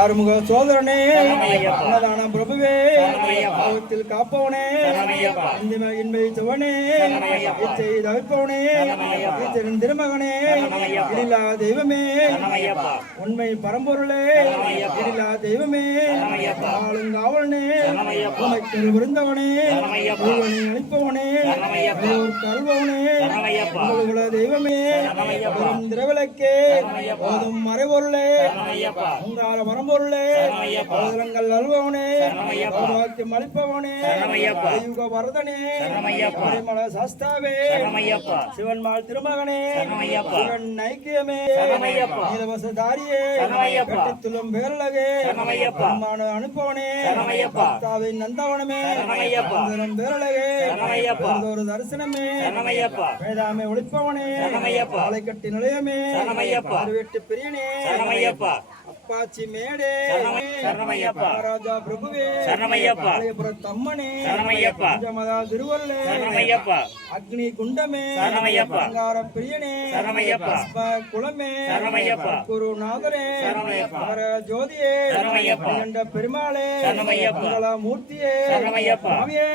ஆறுமுக சோதரனே அன்னதான பிரபுவே பாவத்தில் காப்பவனே இன்பை சுவனே இச்சை தவிப்பவனே திருமகனே இடிலா தெய்வமே உண்மை பரம்பொருளே இடிலா தெய்வமே ஆளுங்காவலனே உனக்கு விருந்தவனே அளிப்பவனே கல்வவனே குல தெய்வமே திரவிளக்கே போதும் மறைபொருளே உங்கால மரம்பொருளே பதங்கள் அல்வவனே வாக்கியம் அளிப்பவனே யுக வரதனே மல சாஸ்தாவே சிவன்மாள் திருமகனே சிவன் ஐக்கியமே நீலவசதாரியே கட்டித்துள்ளும் பேரழகே அனுப்பவனே பக்தாவின் நந்தவனமே பேரழகே ஒரு தரிசனமே வேதாமை ஒழிப்பவனே ஆலை கட்டி நிலையமே வீட்டு பிரியனே அப்பாச்சி மேடே ராஜா பிரபுவே தம்மனே மதா திருவல்லே அக்னி குண்டமே அங்கார பிரியனே குலமே குருநாதரே ஜோதியே பெருமாளே மூர்த்தியே சுவாமியே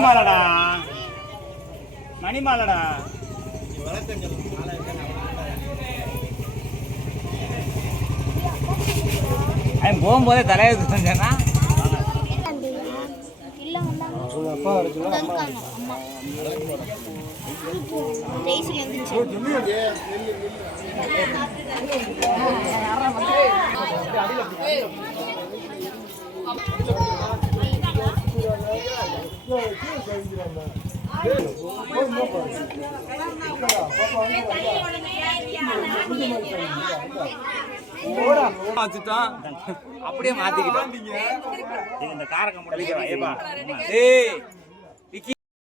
மாலடா மணி மாலடா அவன் போகும்போதே தலையை செஞ்சேன்னா அப்படியே மாத்திக்கிட்டோம் இந்த காரக்க முடியல